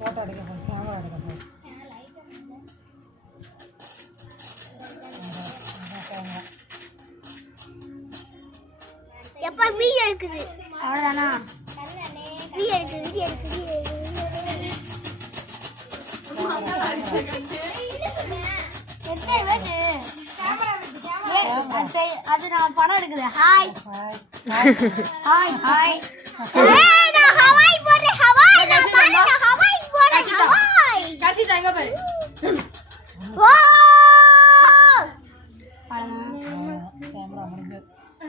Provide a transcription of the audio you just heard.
photo எடுக்க போய் camera எடுக்க போய் எப்ப வீடியோ எடுக்குது அவ்வளவுதானா வீடியோ எடுக்குது அது நான் படம் எடுக்குது hi hi hi hi hi போடுறேன் ஹவாய்